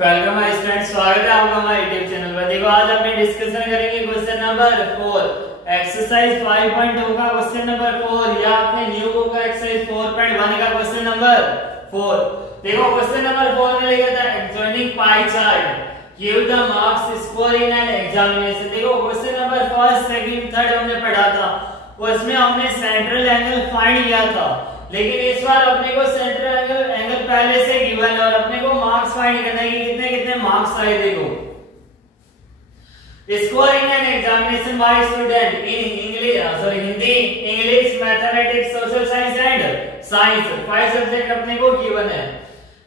Welcome my student, स्वागत है आपका हमारे यूट्यूब चैनल पर। देखो आज हम डिस्कशन करेंगे क्वेश्चन नंबर 4 एक्सरसाइज 5.2 का क्वेश्चन नंबर 4 या अपने न्यू बुक का एक्सरसाइज 4.1 का क्वेश्चन नंबर 4। देखो क्वेश्चन नंबर 4 में लिखा था adjoining pie chart give the marks score in an examination. देखो question number first second third हमने पढ़ा था, उसमें हमने सेंट्रल एंगल फाइंड किया था, लेकिन इस बार अपने को सेंट्रल एंगल पहले से गिवन है और अपने को मार्क्स फाइंड करना है कि कितने कितने मार्क्स आए। देखो score in an examination by student in Hindi, English, mathematics, social science and science, 5 subject अपने को गिवन है।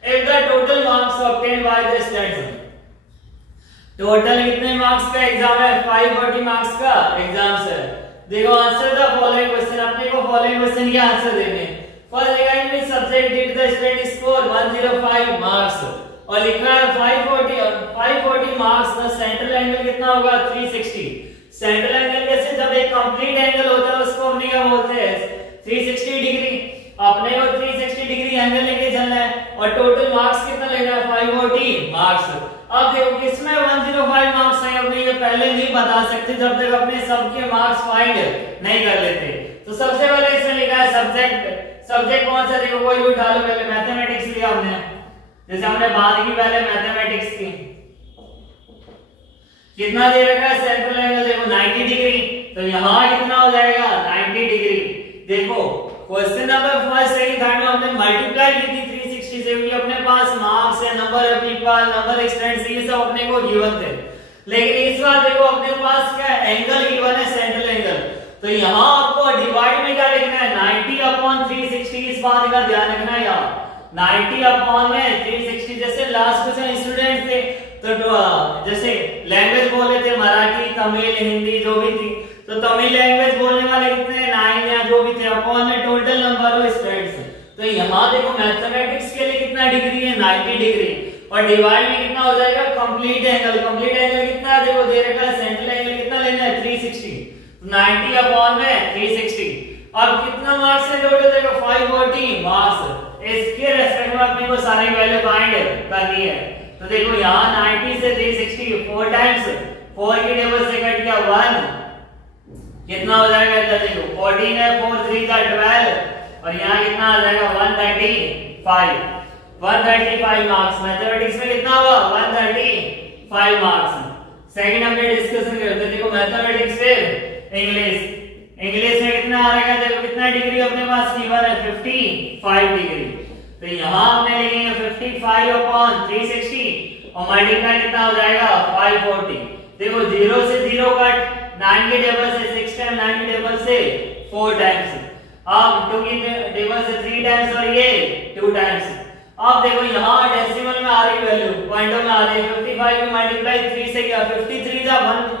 If the total marks obtained by the students, total कितने मार्क्स का एग्जाम है? 540 मार्क्स का एग्जाम है। देखो आंसर द फॉलोइंग क्वेश्चन, अपने को फॉलोइंग क्वेश्चन के आंसर देने। First in which subject did the student score 105 marks और लिखा है 540 मार्क्स। द सेंट्रल एंगल कितना होगा? 360। सेंट्रल एंगल कैसे? जब एक कंप्लीट एंगल होता है उसको हमने क्या बोलते हैं? 360 डिग्री। अपने को 360 डिग्री एंगल लेके चलना है और टोटल मार्क्स कितना लेना है? 540 मार्क्स। अब देखो किसमें 105 मार्क्स हैं, अपने ये पहले नहीं बता सकते जब तक अपने सबके मार्क्स फाइंड नहीं कर लेते। तो सबसे पहले इसमें लिखा है सब्जेक्ट कौन सा? देखो कोई भी उठा लो, पहले मैथमेटिक्स लिया हमने, जैसे हमने बात की पहले मैथमेटिक्स की। कितना दे रखा है सेंट्रल एंगल? देखो 90 डिग्री, तो यहाँ कितना हो जाएगा? 90 डिग्री। देखो question number first second third में हमने मल्टीप्लाई की थी 360 से, क्योंकि अपने पास मार्क्स है, number of people, number of students, ये सब अपने को गिवन थे। लेकिन इस बार देखो अपने पास क्या एंगल गिवन है? Central angle. तो यहाँ आपको डिवाइड में क्या लिखना है? 90/360। इस बात का ध्यान रखना है यार, 90/360। जैसे लास्ट क्वेश्चन स्टूडेंट थे तो जैसे लैंग्वेज बोले थे मराठी, तमिल, हिंदी जो भी थी, तो तमिल लैंग्वेज बोलने वाले कितने? 9 या जो भी थे, अपॉन में टोटल नंबर ऑफ स्टूडेंट्स। तो यहाँ देखो मैथमेटिक्स के लिए कितना डिग्री है? 90 डिग्री। और डिवाइड में कितना हो जाएगा? Complete angle. कंप्लीट एंगल कितना है? देखो दे रखा है सेंट्रल एंगल कितना लेना है? 360। 90/360। अब कितना मार्क्स है टोटल? देखो 540 मार्क्स। इसके रेस्पेक्ट में अपने को सारी वैल्यू फाइंड करनी है। तो देखो यहाँ 90 से 360 4 टाइम्स, 4 की टेबल से कट गया 1, कितना हो जाएगा? इधर देखो 14 है, 4 3 का 12 और यहाँ कितना आ जाएगा? 135 मार्क्स। मैथमेटिक्स में कितना हुआ? 135 मार्क्स। सेकंड हमने डिस्कशन किया था। देखो मैथमेटिक्स फिर इंग्लिश में कितना आ रहा है? देखो कितना डिग्री अपने पास गिवन है? 55 डिग्री। तो यहाँ हमने लिखेंगे 55/360 और मल्टीप्लाई कितना हो जाएगा? 540। देखो 0 से 0 कट, 9 की टेबल से 6 टाइम, 9 की टेबल से 4 टाइम्स, अब 2 की टेबल से 3 टाइम्स और ये 2 टाइम्स। अब देखो यहाँ डेसिमल में आ रही वैल्यू, पॉइंटों में आ रही है। 55 की मल्टीप्लाई 3 से किया, 53 जा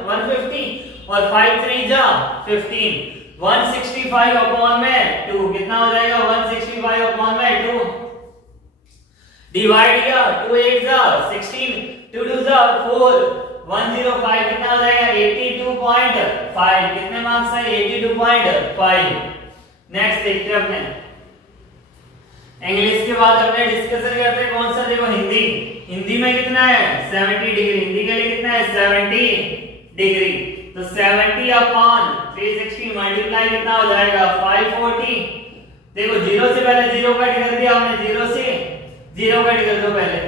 150 और 5 3 जा 15, 165/2 कितना हो जाएगा? 165/2 डिवाइड किया, 2 8 जा 16, 2 2 जा 4, 105 कितना हो जाएगा? 82.5। कितने मार्क्स है? 82.5। नेक्स्ट देखते हैं अपने इंग्लिश के बाद अपने डिस्कशन करते हैं कौन सा? देखो हिंदी में कितना है? 70 डिग्री। हिंदी के लिए कितना है? 70 डिग्री। तो 70/360 मल्टीप्लाई कितना हो जाएगा? 540। देखो 0 से पहले 0 कट कर दिया हमने, 0 से 0 कट कर दो पहले।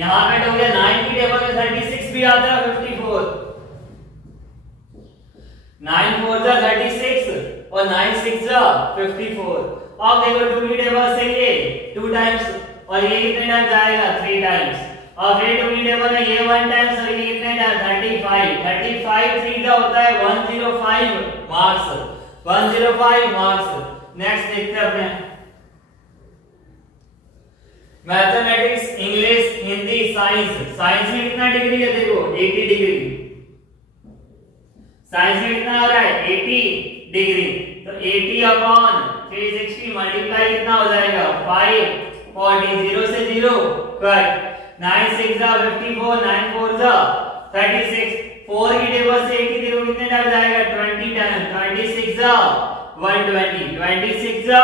यहाँ कट हो गया, 9 की टेबल में 36 भी आता है, 54, 9 4 जा 36 और 9 6 जा 54। अब देखो 2 की टेबल से ये 2 टाइम्स और ये कितने टाइम्स आएगा? 3 टाइम्स। और फिर 2 की टेबल में ये 1 टाइम्स और ये कितने टाइम्स? 35 3 का होता है 105 मार्क्स। 105 मार्क्स। नेक्स्ट देखते हैं अपने मैथमेटिक्स, इंग्लिश, हिंदी, साइंस में कितना डिग्री है? देखो 80 डिग्री। साइंस में कितना आ रहा है? 80 डिग्री। तो 80/360 मल्टीप्लाई कितना हो जाएगा? 540। 0 से 0 कट, 9 6 जा 54, 9 4 जा 36, 4 की टेबल से 80 देखो कितने टाइम जाएगा? 20 टाइम, 26 जा 120, 26 जा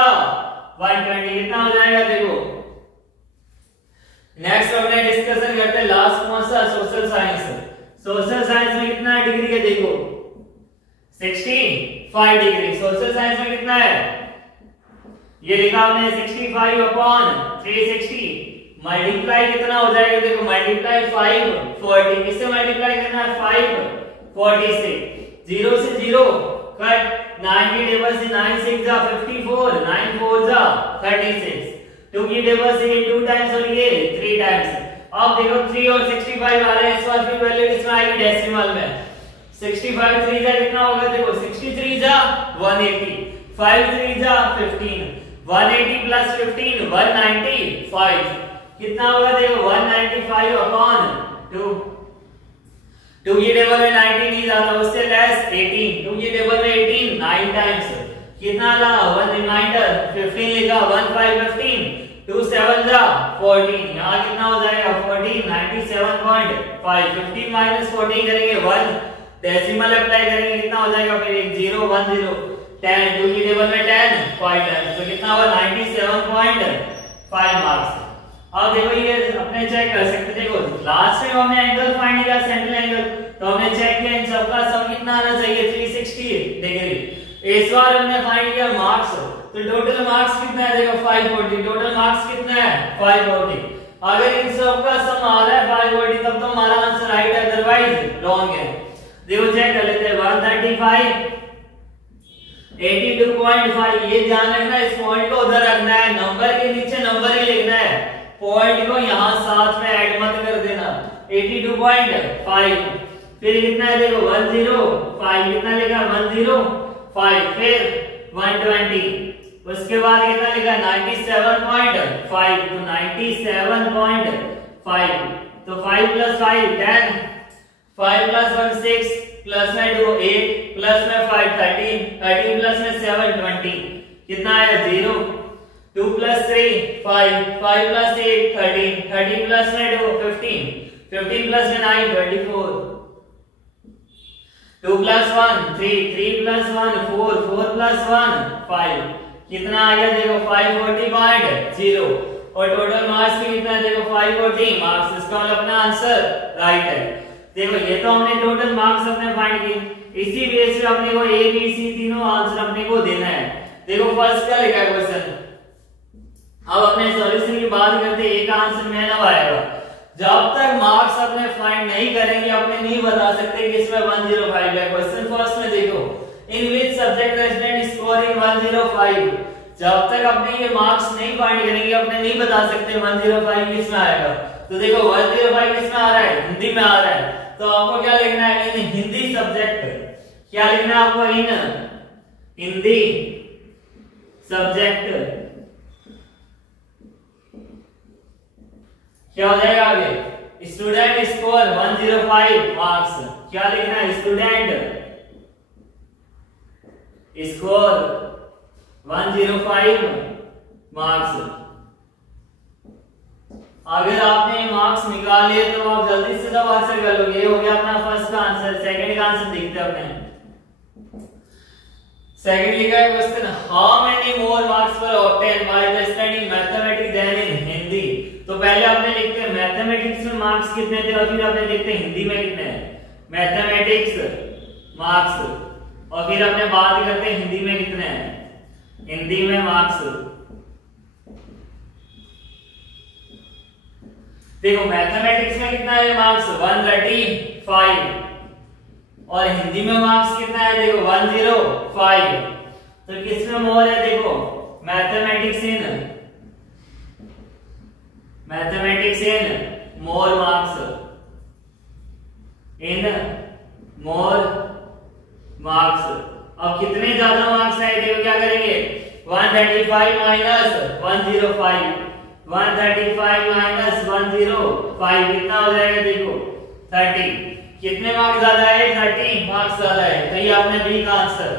120 कितना हो जाएगा? देखो नेक्स्ट अपने डिस्कशन करते हैं लास्ट 565 अपॉन 360 मल्टीप्लाई कितना हो जाएगा, देखो मल्टीप्लाई 540, किससे मल्टीप्लाई करना है 540 से, 0 से 0 कट, 9 की टेबल से 9 6 जा 54, 9 4 जा 36, 2 की टेबल से ये 2 टाइम्स और ये 3 टाइम्स। अब देखो 3 और 65 आ रहे हैं, इस बार फिर वैल्यू किसमें आएगी डेसिमल में, 65 3 जा कितना होगा, देखो 63 जा 180, 5 3 जा 15, 180 प्लस 15 195, कितना होगा देखो 195 अपॉन 2, 2 की टेबल में 90 नहीं जाता, उससे लेस 18, 2 की टेबल में 18 9 टाइम्स, कितना ला 1 रिमाइंडर 15 लिखा, 1 5 15, 2 7 जा 14, यहाँ कितना हो जाएगा 14, 97.5, 15 माइनस 14 करेंगे 1, डेसिमल अप्लाई करेंगे कितना हो जाएगा, फिर एक 0 1 0, 10, 2 की टेबल में 10 5 टाइम्स, तो कितना हुआ 97.5 मार्क्स। अब देखो ये अपने चेक कर सकते, देखो लास्ट में हमने एंगल फाइंड किया सेंट्रल एंगल, तो हमने चेक किया इन सबका सम कितना आना चाहिए 360 डिग्री। इस बार हमने फाइंड किया मार्क्स, तो टोटल मार्क्स कितना है देखो 540, टोटल मार्क्स कितना है 540। अगर इन सबका सम आ रहा है 540 तब तो हमारा आंसर राइट है, अदरवाइज रॉन्ग है। देखो चेक कर लेते हैं 135 82.5, ये ध्यान रखना इस पॉइंट को उधर रखना है, नंबर के नीचे नंबर ही लिखना है, पॉइंट को यहाँ साथ में ऐड मत कर देना। 82.5 फिर कितना है देखो 105, कितना लिखा 105, फिर 120, उसके बाद कितना लिखा 97.5, तो 97.5, तो 5 प्लस 5 10, 5 प्लस 1 6, प्लस में 2 8, प्लस में 5 13, 13 प्लस में 7 20, कितना आया 0, 2 प्लस 3 5, 5 प्लस 8 13, 13 प्लस में 2 15, 15 प्लस में 9 24, 2 प्लस 1 3, 3 प्लस 1 4, 4 प्लस 1 5, कितना आ गया देखो 540.0, और टोटल मार्क्स भी कितना है देखो 540 मार्क्स, इसका मतलब अपना आंसर राइट है। देखो ये तो हमने टोटल मार्क्स अपने फाइंड किए, इसी बेस पे अपने को ए बी सी तीनों आंसर अपने को देना है। देखो फर्स्ट क्या लिखा है क्वेश्चन, अब अपने सॉल्यूशन की बात करते हैं, एक आंसर में ना आएगा, जब तक मार्क्स अपने फाइंड नहीं करेंगे अपने नहीं बता सकते कि इसमें 105 है। क्वेश्चन फर्स्ट में देखो in which subject the student scoring 105, जब तक अपने ये मार्क्स नहीं फाइंड करेंगे अपने नहीं बता सकते 105 किसमें आएगा। तो देखो 105 किसमें आ रहा है, हिंदी में आ रहा है, तो आपको क्या लिखना है इन हिंदी सब्जेक्ट, क्या लिखना है आपको इन हिंदी सब्जेक्ट, क्या हो जाएगा आगे स्टूडेंट स्कोर 105 मार्क्स, क्या लिखना है स्टूडेंट स्कोर 105 मार्क्स। अगर आपने मार्क्स निकाल लिए तो आप जल्दी से सब आंसर कर लोगे। ये हो गया अपना फर्स्ट का आंसर। सेकंड का आंसर देखते हैं अपने। सेकंड लिखा है question, how many more marks were obtain by the studying mathematics than in Hindi. तो पहले आपने लिखते हैं मैथमेटिक्स में मार्क्स कितने थे और फिर आपने देखते हैं हिंदी में कितने हैं। मैथमेटिक्स मार्क्स और फिर अपने बात करते हैं हिंदी में कितने हैं। हिंदी में मार्क्स देखो मैथमेटिक्स में कितना है मार्क्स 135 और हिंदी में मार्क्स कितना है देखो 105। तो किसमें मोर है देखो मैथमेटिक्स इन मोर मार्क्स अब कितने ज्यादा मार्क्स आए देखो क्या करेंगे 135 माइनस 105 135 माइनस 105 कितना हो जाएगा देखो 30। कितने मार्क्स ज्यादा है 30 मार्क्स ज्यादा है। तो ये आपने बी का आंसर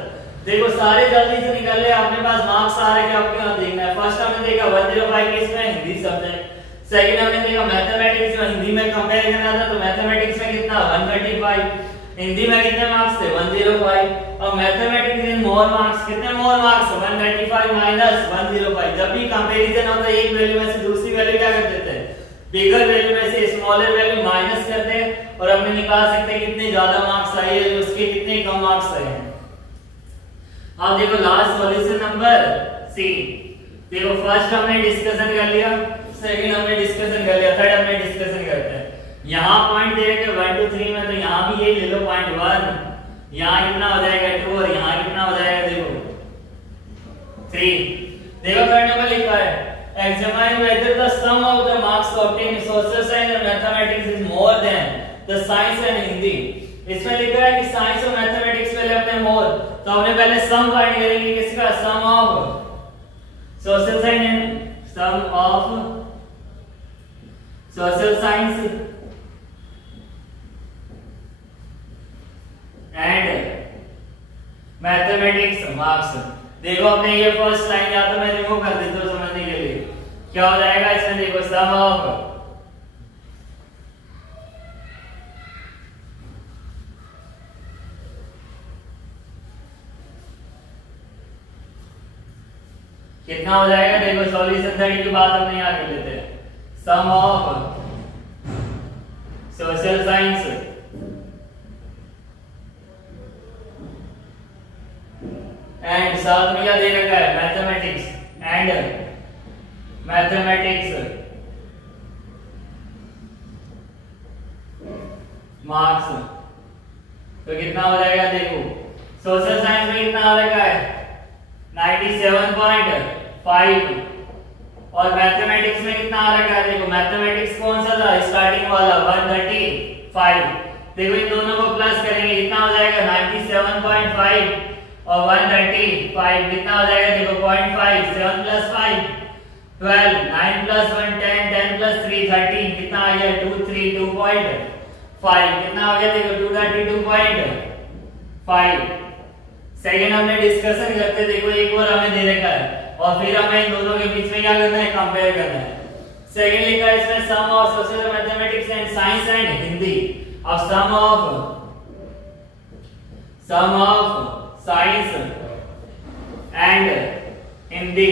देखो सारे जल्दी से निकल ले। अपने पास मार्क्स आ रहे हैं आपको यहाँ देखना है। फर्स्ट हमने देखा 105 किसमें हिंदी सब्जेक्ट। सेकंड हमने देखा मैथमेटिक्स में हिंदी में कंपेयर करना था तो मैथमेटिक्स में कितना 135 हिंदी में कितने मार्क्स थे 105 और मैथमेटिक्स इन मोर मार्क्स कितने मोर मार्क्स 135 माइनस 105। जब भी कंपैरिजन होता है एक वैल्यू में से दूसरी वैल्यू क्या कर देते हैं बिगर वैल्यू में से स्मॉलर वैल्यू माइनस करते हैं और अपने निकाल सकते हैं कितने ज्यादा मार्क्स आए हैं उसके कितने कम मार्क्स आए हैं। अब देखो लास्ट सॉल्यूशन नंबर सी। देखो फर्स्ट हमने डिस्कशन कर लिया, सेकंड हमने डिस्कशन कर लिया, थर्ड हमने डिस्कशन करते हैं। यहाँ पॉइंट दे रखे 1 2 3 में, तो यहाँ भी यही ले लो पॉइंट 1, यहाँ कितना हो जाएगा 2 और यहाँ कितना हो जाएगा देखो 3। देखो थर्ड नंबर लिखा है examine whether the sum of the marks obtained in social science and mathematics is more than the science and Hindi। इसमें लिखा है कि साइंस और मैथमेटिक्स में लेते हैं मोर, तो हमने पहले सम फाइंड करेंगे किसका, sum of social science and sum of social science and mathematics marks. देखो अपने ये फर्स्ट लाइन या तो मैं रिमूव कर देता हूं समझने के लिए, क्या हो जाएगा इसमें देखो सम ऑफ कितना हो जाएगा, देखो सॉल्यूशन 30 की बात अपने यहाँ कर लेते हैं, सम ऑफ सोशल साइंस एंड साथ में क्या दे रखा है मैथमेटिक्स एंड मैथमेटिक्स मार्क्स। तो कितना हो जाएगा देखो सोशल साइंस में कितना आ रखा है 97.5 और मैथमेटिक्स में कितना आ रखा है देखो, मैथमेटिक्स कौन सा था स्टार्टिंग वाला 135। देखो इन दोनों को प्लस करेंगे कितना हो जाएगा 97.5 और 135 कितना हो जाएगा देखो 0.5, 7 + 5 12, 9 + 1 10, 10 + 3 13 कितना आ गया 232.5 कितना हो गया देखो 232.5। सेकंड हमने डिस्कशन करते देखो एक और हमें दे रखा है और फिर हमें इन दोनों के बीच में क्या करना है कंपेयर करना है। सेकंड लिखा है इसमें sum of social mathematics and science and Hindi. अब sum of science and Hindi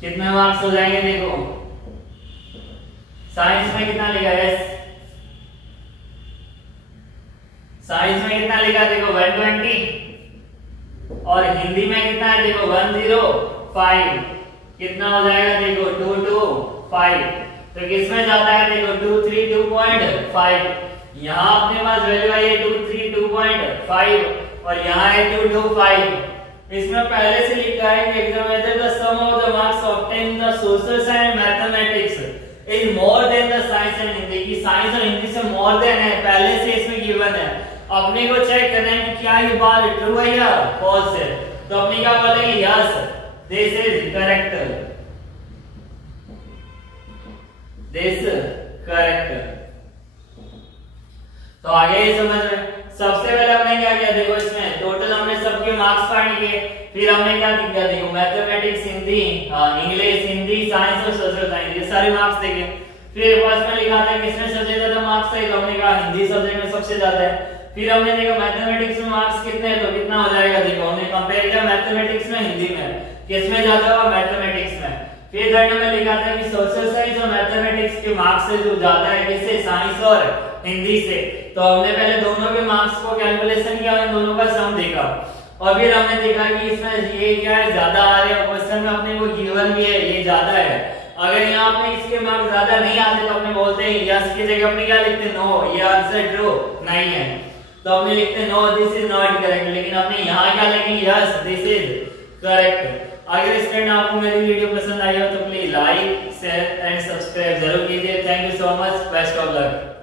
कितने मार्क्स हो जाएंगे देखो, साइंस में कितना लिखा है, साइंस में कितना लिखा है देखो 120 और हिंदी में कितना है देखो 105 कितना हो जाएगा देखो 225। तो किसमें जाता है देखो 232.5, यहाँ अपने पास वैल्यू आई है 232.5 और यहाँ है 225। इसमें पहले से लिखा है कि examine the sum of the marks obtained in the social science mathematics is more than the science and Hindi, की साइंस और हिंदी से more than है, पहले से इसमें गिवन है। अपने को चेक करना है कि क्या ये बात ट्रू है या फॉल्स है, तो अपने क्या बोलेंगे yes this is correct, this correct. तो आगे ये समझ में सबसे पहले हमने क्या किया देखो, इसमें टोटल हमने सबके मार्क्स फाइंड किए, फिर हमने क्या किया देखो mathematics Hindi English Hindi science और सोशल साइंस ये सारे मार्क्स देखे। फिर फर्स्ट में लिखा था किसमें सबसे ज्यादा मार्क्स है, तो हमने कहा हिंदी सब्जेक्ट में सबसे ज्यादा है। फिर हमने देखा मैथमेटिक्स में मार्क्स कितने हैं, तो कितना हो जाएगा देखो हमने कंपेयर किया मैथमेटिक्स में हिंदी में, किसमें ज्यादा हुआ मैथमेटिक्स में। फिर थर्ड में लिखा था कि सोशल साइंस और मैथमेटिक्स के मार्क्स से जो ज्यादा है किससे, साइंस और हिंदी से। तो हमने पहले दोनों के मार्क्स को कैलकुलेशन किया, इन दोनों का सम देखा और फिर हमने देखा कि इसमें ये क्या है ज्यादा आ रहे हैं, क्वेश्चन में अपने को गिवन भी है ये ज्यादा है। अगर यहाँ पे इसके मार्क्स ज्यादा नहीं आते तो अपने बोलते हैं यस की जगह अपने क्या लिखते हैं नो, ये आंसर ट्रू नहीं है, तो हमने लिखते हैं no this is not correct, लेकिन अपने यहाँ क्या लिखेंगे यस दिस इज करेक्ट। अगर स्टूडेंट आपको मेरी वीडियो पसंद आई हो तो please like share and subscribe जरूर कीजिए। Thank you so much, best of luck.